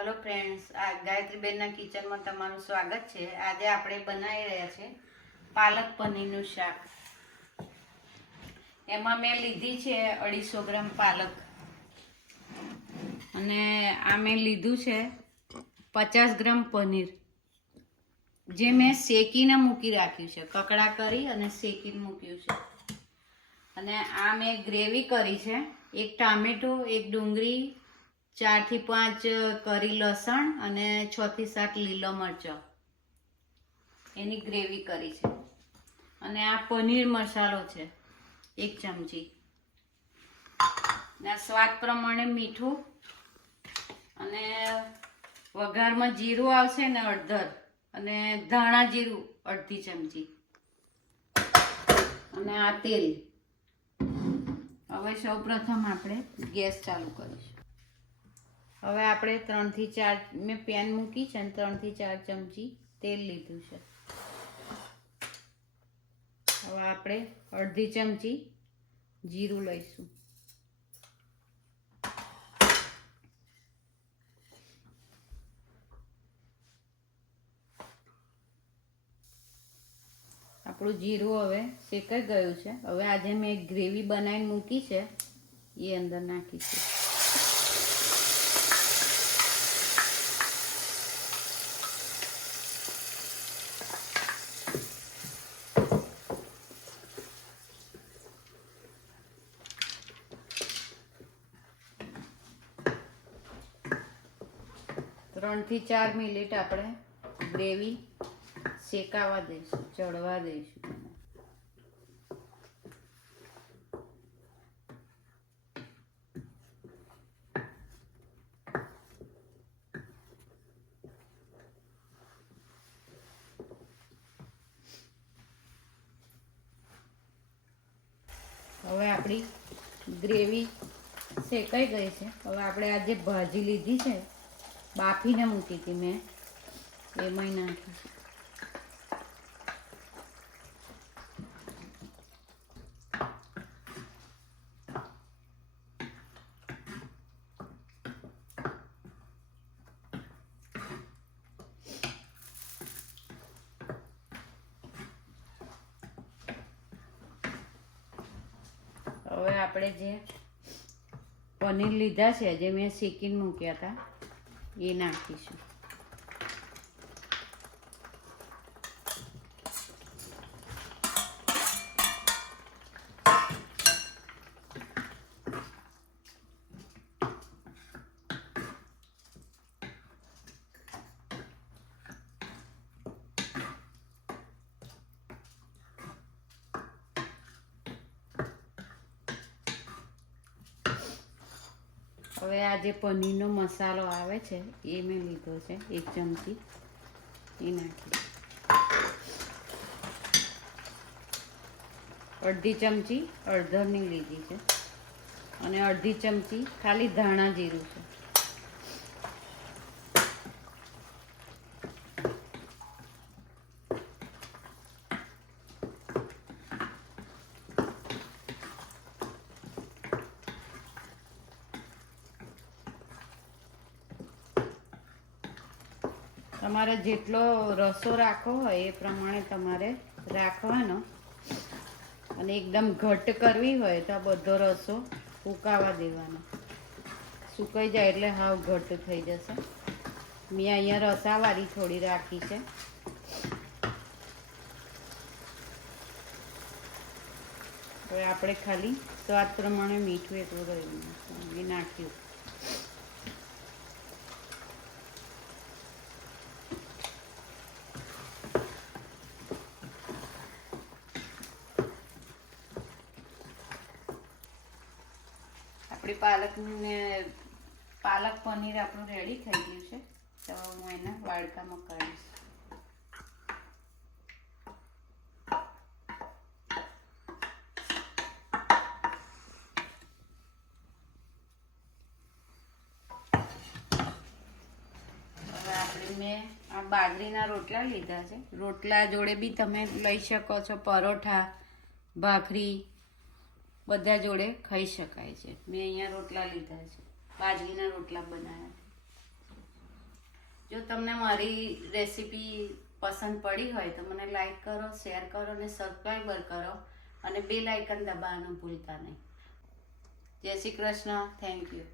Hello friends, આ ગાયત્રીબેનના કિચનમાં તમારું સ્વાગત છે. આજે આપણે બનાવી રહ્યા છે પાલક પનીરનું શાક. એમાં મેં લીધી છે 250 ગ્રામ પાલક અને આ મેં લીધું છે 50 ગ્રામ પનીર, જે મેં શેકીને મૂકી રાખ્યું છે. કકડા કરી અને શેકીને મૂક્યું છે. અને આ મેં ગ્રેવી કરી છે. એક ટામેટો, એક ડુંગળી, 4 થી 5 કરી લસણ અને 6 થી 7 લીલો મરચો, એની ગ્રેવી કરી છે. અને આ પનીર મસાલો છે 1 ચમચી. ને સ્વાદ પ્રમાણે મીઠું, અને વઘારમાં જીરું આવશે ને હળદર, અને ધાણા જીરું 1/2 ચમચી, અને આ તેલ. હવે સૌ પ્રથમ આપણે ગેસ ચાલુ કરીશું. હવે આપણે 3 થી 4 મેં પેન મૂકી છે અને 3 થી 4 ચમચી તેલ લીધું છે. હવે આપણે 1/2 ચમચી જીરું લઈશું. આપણું જીરું હવે શેકાઈ ગયું છે. હવે આજે મેં ગ્રેવી બનાવીને મૂકી છે, એ અંદર નાખીશું. ત્રણ થી 4 મિનિટ આપણે ગ્રેવી શેકાવા દઈશું, ચડવા દઈશું. હવે આપણી ગ્રેવી શેકાઈ ગઈ છે. હવે આપણે આ જે ભાજી લીધી છે, બાફીને મૂકી હતી મેં, એમાં નાખીશું. હવે આપણે જે પનીર લીધા છે, જે મેં શેકીને મૂક્યા હતા, એ નાખીશું. હવે આ જે પનીરનો મસાલો આવે છે, એ મેં લીધો છે 1 ચમચી, એ નાખી. 1/2 ચમચી હળદરની લીધી છે, અને 1/2 ચમચી ખાલી ધાણા જીરું છે. તમારે જેટલો રસો રાખવો હોય એ પ્રમાણે તમારે રાખવાનો. અને એકદમ ઘટ્ટ કરવી હોય તો બધો રસો ફૂંકાવા દેવાનો. સુકાઈ જાય એટલે હાવ ઘટ્ટ થઈ જશે. મેં અહીંયા રસાવાળી થોડી રાખી છે. હવે આપણે ખાલી સ્વાદ પ્રમાણે મીઠું એટલું રહ્યું એ નાખ્યું. આપણી પાલક પનીર આપણું રેડી થઈ ગયું છે. તો હું એને વાડકામાં કાઢીશ. હવે મેં આ બાજરીના રોટલા લીધા છે. રોટલા જોડે બી તમે લઈ શકો છો, પરોઠા, ભાખરી, બધા જોડે ખાઈ શકાય છે. મેં અહીંયા રોટલા લીધા છે, બાજરીના રોટલા બનાવ્યા છે. જો તમને મારી રેસીપી પસંદ પડી હોય તો મને લાઈક કરો, શેર કરો અને સબસ્ક્રાઈબર કરો અને બેલ આઇકન દબાવવાનું ભૂલતા નહીં. જય શ્રી કૃષ્ણ. Thank you.